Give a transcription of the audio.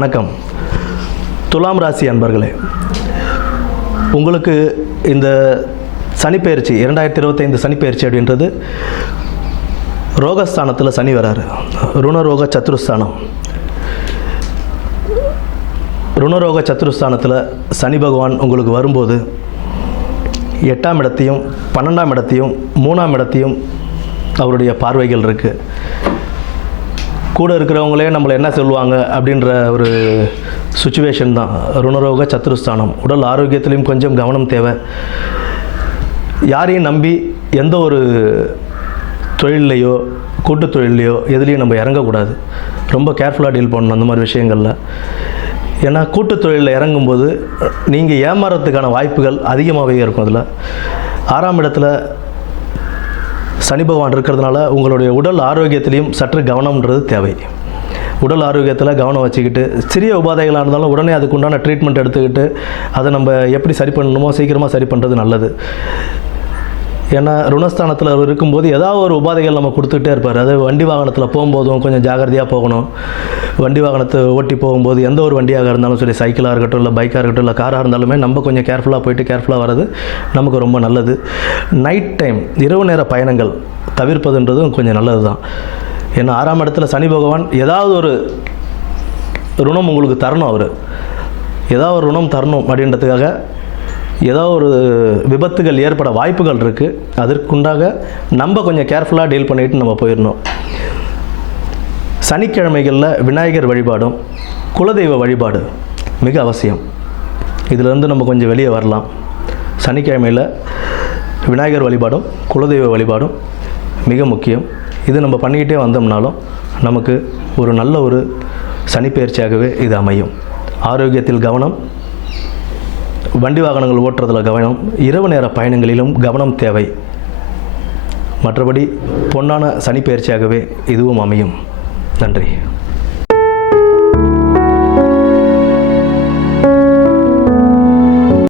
வணக்கம். துலாம் ராசி அன்பர்களே, உங்களுக்கு இந்த சனிப்பெயர்ச்சி 2025 சனிப்பெயர்ச்சி அப்படின்றது ரோகஸ்தானத்தில் சனி வராரு. ருணரோக சத்துருஸ்தானம். ருணரோக சத்துருஸ்தானத்தில் சனி பகவான் உங்களுக்கு வரும்போது 8ஆம் இடத்தையும் 12ஆம் இடத்தையும் 3ஆம் இடத்தையும் அவருடைய பார்வைகள் இருக்குது. கூட இருக்கிறவங்களே நம்மளை என்ன சொல்லுவாங்க அப்படின்ற ஒரு சுச்சுவேஷன் தான் ருணரோக சத்துருஸ்தானம். உடல் ஆரோக்கியத்திலையும் கொஞ்சம் கவனம் தேவை. யாரையும் நம்பி எந்த ஒரு தொழிலையோ கூட்டு தொழிலையோ எதுலேயும் நம்ம இறங்கக்கூடாது. ரொம்ப கேர்ஃபுல்லாக டீல் பண்ணணும் அந்த மாதிரி விஷயங்களில். ஏன்னா கூட்டு தொழிலில் இறங்கும்போது நீங்கள் ஏமாறத்துக்கான வாய்ப்புகள் அதிகமாகவே இருக்கும். அதில் 6ஆம் இடத்துல சனி பகவான் இருக்கிறதுனால உங்களுடைய உடல் ஆரோக்கியத்திலையும் சற்று கவனம்ன்றது தேவை. உடல் ஆரோக்கியத்தில் கவனம் வச்சுக்கிட்டு சிறிய உபாதைகளாக இருந்தாலும் உடனே அதுக்குண்டான ட்ரீட்மெண்ட் எடுத்துக்கிட்டு அதை நம்ம எப்படி சரி பண்ணணுமோ சீக்கிரமாக சரி பண்ணுறது நல்லது. ஏன்னா ருணஸ்தானத்தில் இருக்கும்போது ஏதாவது ஒரு உபாதைகள் நம்ம கொடுத்துக்கிட்டே இருப்பார். அது வண்டி வாகனத்தில் போகும்போதும் கொஞ்சம் ஜாகிரதையாக போகணும். வண்டி வாகனத்தை ஓட்டி போகும்போது எந்த ஒரு வண்டியாக இருந்தாலும் சரி, சைக்கிளாக இருக்கட்டும் இல்லை பைக்காக இருக்கட்டும் இல்லை காராக இருந்தாலுமே நம்ம கொஞ்சம் கேர்ஃபுல்லாக போயிட்டு கேர்ஃபுல்லாக வர்றது நமக்கு ரொம்ப நல்லது. நைட் டைம் இரவு நேர பயணங்கள் தவிர்ப்பதுன்றதும் கொஞ்சம் நல்லது தான். ஏன்னா 6ஆம் இடத்துல சனி பகவான் ஏதாவது ஒரு ருணம் உங்களுக்கு தரணும். அவர் ஏதாவது ஒரு ருணம் தரணும் அப்படின்றதுக்காக ஏதாவது ஒரு விபத்துகள் ஏற்பட வாய்ப்புகள் இருக்குது. அதற்குண்டாக நம்ம கொஞ்சம் கேர்ஃபுல்லாக டீல் பண்ணிவிட்டு நம்ம போயிடணும். சனிக்கிழமைகளில் விநாயகர் வழிபாடும் குலதெய்வ வழிபாடு மிக அவசியம். இதிலேருந்து நம்ம கொஞ்சம் வெளியே வரலாம். சனிக்கிழமையில் விநாயகர் வழிபாடும் குலதெய்வ வழிபாடும் மிக முக்கியம். இது நம்ம பண்ணிக்கிட்டே வந்தோம்னாலும் நமக்கு ஒரு நல்ல ஒரு சனிப்பெயர்ச்சியாகவே இது அமையும். ஆரோக்கியத்தில் கவனம், வண்டி வாகனங்கள் ஓட்டுறதில் கவனம், இரவு நேர பயணங்களிலும் கவனம் தேவை. மற்றபடி பொன்னான சனிப்பெயர்ச்சியாகவே இதுவும் அமையும். நன்றி.